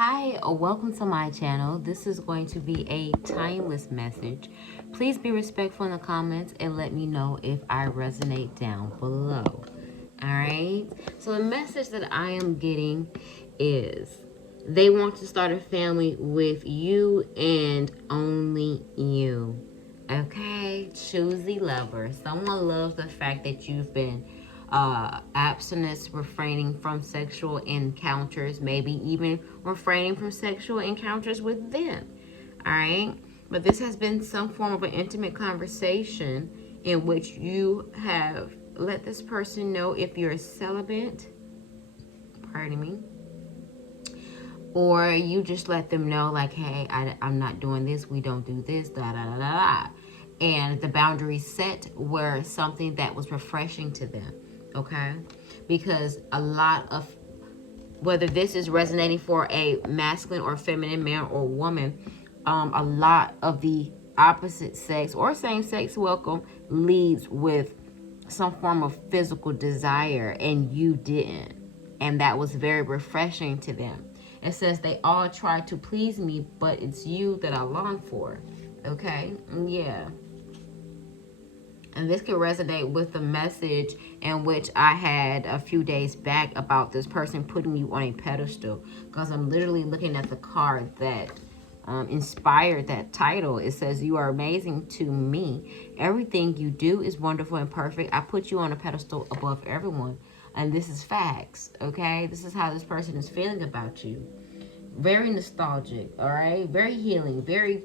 Hi, welcome to my channel. This is going to be a timeless message. Please be respectful in the comments and let me know if I resonate down below. All right. So the message that I am getting is they want to start a family with you and only you. Okay, choosy lover. Someone loves the fact that you've been abstinence, refraining from sexual encounters, maybe even refraining from sexual encounters with them. All right, but this has been some form of an intimate conversation in which you have let this person know if you're celibate, pardon me, or you just let them know like, hey, I'm not doing this, we don't do this, da da da da da, and the boundary set were something that was refreshing to them. Okay, because a lot of, whether this is resonating for a masculine or feminine man or woman, a lot of the opposite sex or same sex welcome leads with some form of physical desire, and you didn't, and that was very refreshing to them. It says they all try to please me, but it's you that I long for. Okay, yeah. And this could resonate with the message in which I had a few days back about this person putting you on a pedestal, because I'm literally looking at the card that inspired that title. It says, you are amazing to me. Everything you do is wonderful and perfect. I put you on a pedestal above everyone. And this is facts, okay? This is how this person is feeling about you. Very nostalgic, all right? Very healing, very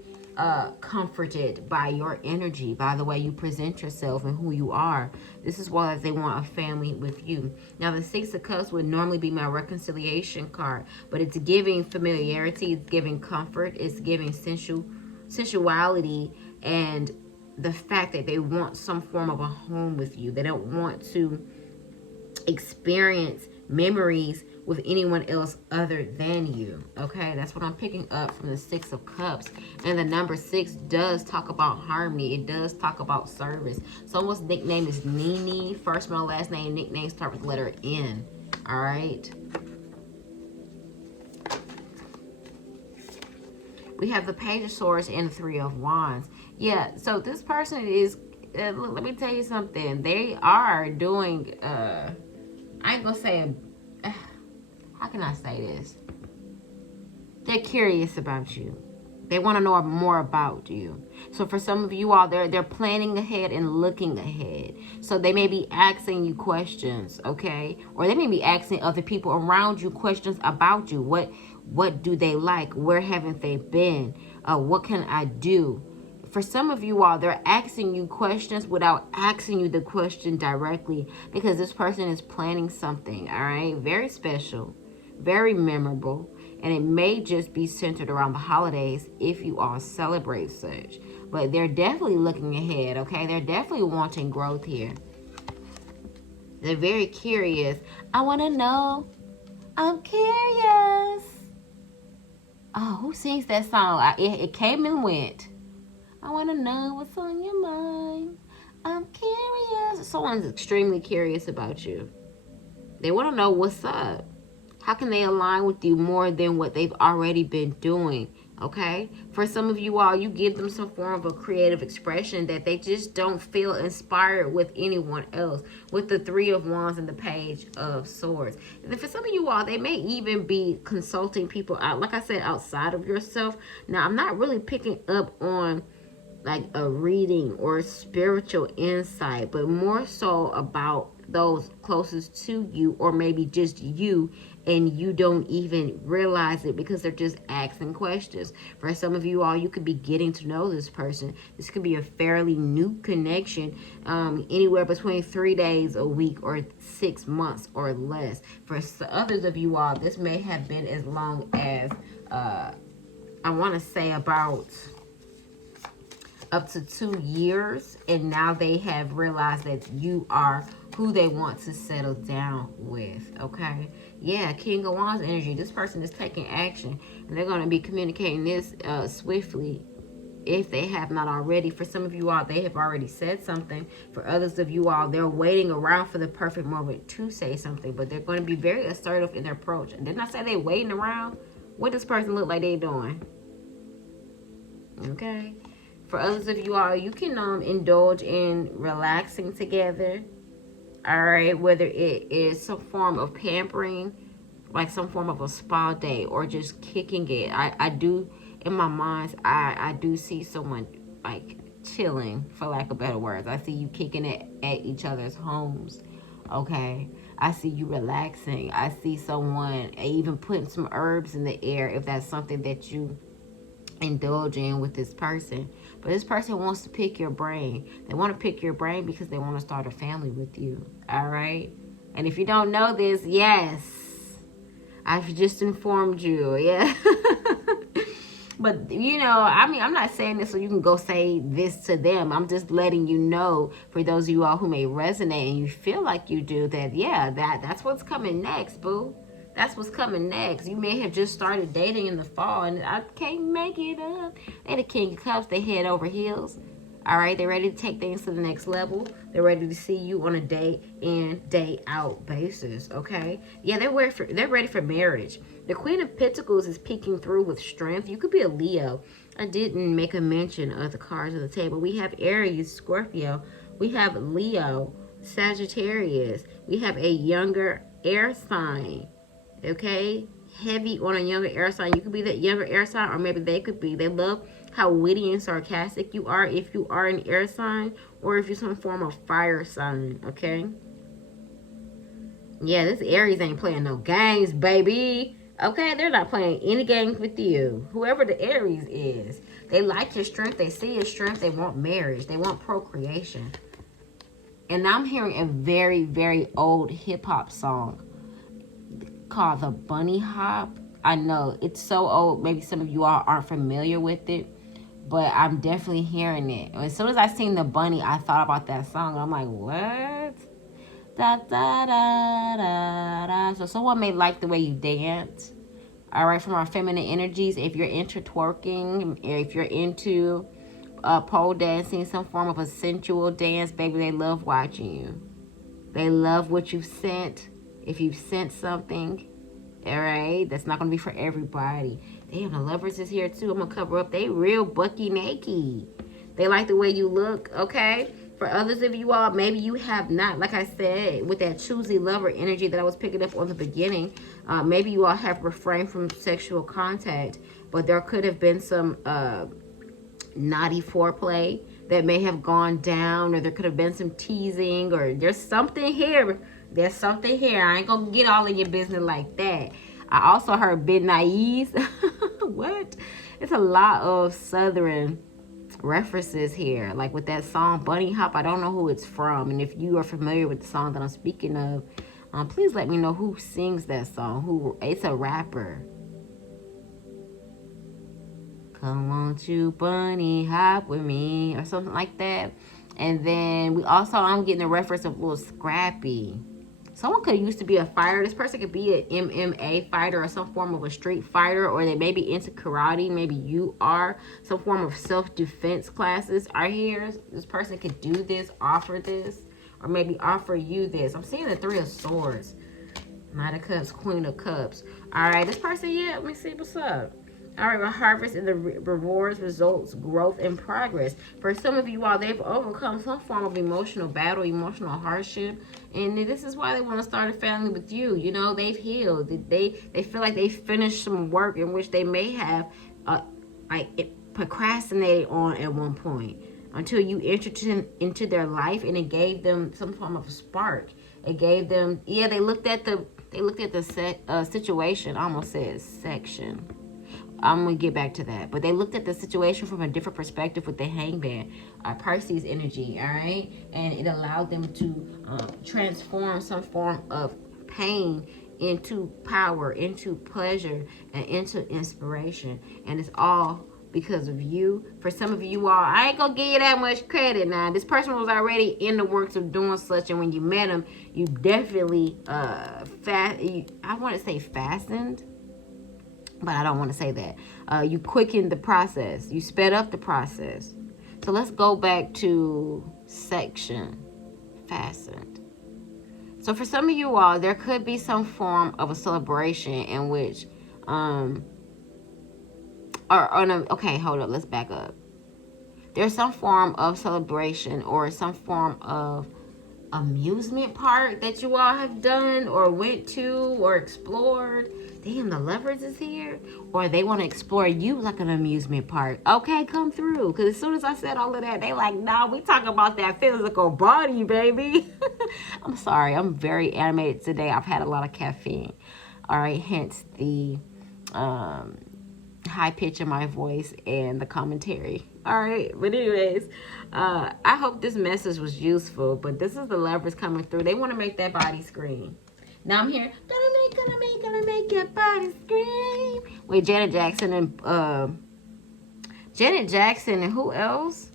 comforted by your energy, by the way you present yourself and who you are. This is why they want a family with you. Now, the Six of Cups would normally be my reconciliation card, but it's giving familiarity, it's giving comfort, it's giving sensuality, and the fact that they want some form of a home with you. They don't want to experience memories with anyone else other than you. Okay, that's what I'm picking up from the Six of Cups. And the number 6 does talk about harmony. It does talk about service. Someone's nickname is Nene. First and last name, nickname start with the letter N. All right. We have the Page of Swords and the Three of Wands. Yeah, so this person is, let me tell you something. They are doing, I ain't gonna say, how can I say this? They're curious about you. They want to know more about you. So for some of you all, they're planning ahead and looking ahead. So they may be asking you questions, okay? Or they may be asking other people around you questions about you. What do they like? Where haven't they been? What can I do? For some of you all, they're asking you questions without asking you the question directly, because this person is planning something, all right? Very special, very memorable, and it may just be centered around the holidays if you all celebrate such. But they're definitely looking ahead, okay? They're definitely wanting growth here. They're very curious. I want to know. I'm curious. Oh, who sings that song? It came and went. I want to know what's on your mind. I'm curious. Someone's extremely curious about you. They want to know what's up. How can they align with you more than what they've already been doing? Okay? For some of you all, you give them some form of a creative expression that they just don't feel inspired with anyone else. With the Three of Wands and the Page of Swords. And then for some of you all, they may even be consulting people out, like I said, outside of yourself. Now, I'm not really picking up on like a reading or spiritual insight, but more so about those closest to you, or maybe just you, and you don't even realize it because they're just asking questions. For some of you all, you could be getting to know this person. This could be a fairly new connection, anywhere between 3 days a week or 6 months or less. For others of you all, this may have been as long as I want to say about up to 2 years, and now they have realized that you are who they want to settle down with. Okay, yeah, King of Wands energy. This person is taking action, and they're going to be communicating this swiftly if they have not already. For some of you all, they have already said something. For others of you all, they're waiting around for the perfect moment to say something, but they're going to be very assertive in their approach. And didn't I say they're waiting around? What does this person look like they doing? Okay. For others of you all, you can indulge in relaxing together. All right, whether it is some form of pampering, like some form of a spa day, or just kicking it. I do, in my mind, I do see someone like chilling, for lack of better words. I see you kicking it at each other's homes. Okay, I see you relaxing. I see someone even putting some herbs in the air, if that's something that you indulge in with this person. But this person wants to pick your brain. They want to pick your brain because they want to start a family with you. All right. And if you don't know this, yes, I've just informed you. Yeah. But, I mean, I'm not saying this so you can go say this to them. I'm just letting you know, for those of you all who may resonate and you feel like you do, that, yeah, that's what's coming next, boo. That's what's coming next. You may have just started dating in the fall, and I can't make it up. They the king of cups. They head over heels. All right, they're ready to take things to the next level. They're ready to see you on a day in, day out basis. Okay, yeah, they're ready for marriage. The Queen of Pentacles is peeking through with strength. You could be a Leo. I didn't make a mention of the cards on the table. We have Aries, Scorpio. We have Leo, Sagittarius. We have a younger air sign. Okay, heavy on a younger air sign. You could be that younger air sign, or maybe they could be. They love how witty and sarcastic you are if you are an air sign, or if you're some form of fire sign. Okay, yeah, this Aries ain't playing no games, baby. Okay, they're not playing any games with you. Whoever the Aries is, they like your strength. They see your strength. They want marriage. They want procreation. And I'm hearing a very, very old hip hop song called the Bunny Hop. I know it's so old, maybe some of you all aren't familiar with it, but I'm definitely hearing it. As soon as I seen the bunny, I thought about that song. I'm like, what? Da da da da da. So someone may like the way you dance. All right, from our feminine energies, if you're into twerking, if you're into pole dancing, some form of a sensual dance, baby, they love watching you. They love what you've sent. If you've sent something, all right, that's not going to be for everybody. Damn, the lovers is here too. I'm going to cover up. They real bucky naked. They like the way you look, okay? For others of you all, maybe you have not, like I said, with that choosy lover energy that I was picking up on the beginning, maybe you all have refrained from sexual contact, but there could have been some naughty foreplay that may have gone down, or there could have been some teasing, or there's something here. There's something here. I ain't gonna get all in your business like that. I also heard Bidnais. What? It's a lot of Southern references here. Like with that song, Bunny Hop, I don't know who it's from. And if you are familiar with the song that I'm speaking of, please let me know who sings that song. It's a rapper. Come on you bunny hop with me, or something like that. And then I'm getting a reference of little Scrappy. Someone could used to be a fighter. This person could be an MMA fighter or some form of a street fighter, or they may be into karate. Maybe you are. Some form of self-defense classes are here. This person could do this, offer this, or maybe offer you this. I'm seeing the Three of Swords. Knight of Cups, Queen of Cups. All right, this person, yeah, let me see what's up. All right, the harvest and the rewards, results, growth, and progress. For some of you all, they've overcome some form of emotional battle, emotional hardship, and this is why they want to start a family with you. You know, they've healed. They feel like they finished some work in which they may have procrastinated on at one point, until you entered into their life, and it gave them some form of spark. It gave them, yeah, they looked at the situation. I almost said section. I'm going to get back to that. But they looked at the situation from a different perspective with the hangman, Pisces energy, all right? And it allowed them to transform some form of pain into power, into pleasure, and into inspiration. And it's all because of you. For some of you all, I ain't going to give you that much credit now. This person was already in the works of doing such, and when you met him, you definitely, I want to say fastened, but I don't want to say that. You quickened the process. You sped up the process. So let's go back to section, fastened. So for some of you all, there could be some form of a celebration in which or no, okay, hold up, let's back up. There's some form of celebration or some form of amusement park that you all have done or went to or explored. Damn, the lovers is here. Or they want to explore you like an amusement park. Okay, come through. Because as soon as I said all of that, they like, nah, we talking about that physical body, baby. I'm sorry. I'm very animated today. I've had a lot of caffeine. All right, hence the high pitch of my voice and the commentary. All right, but anyways, I hope this message was useful. But this is the lovers coming through. They want to make that body scream. Now I'm here, gonna make your body scream. With Janet Jackson and who else?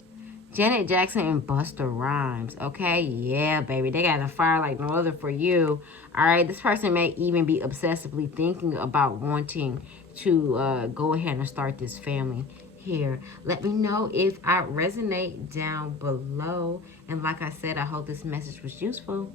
Janet Jackson and Busta Rhymes. Okay, yeah, baby. They got a fire like no other for you. All right, this person may even be obsessively thinking about wanting to go ahead and start this family here. Let me know if I resonate down below. And like I said, I hope this message was useful.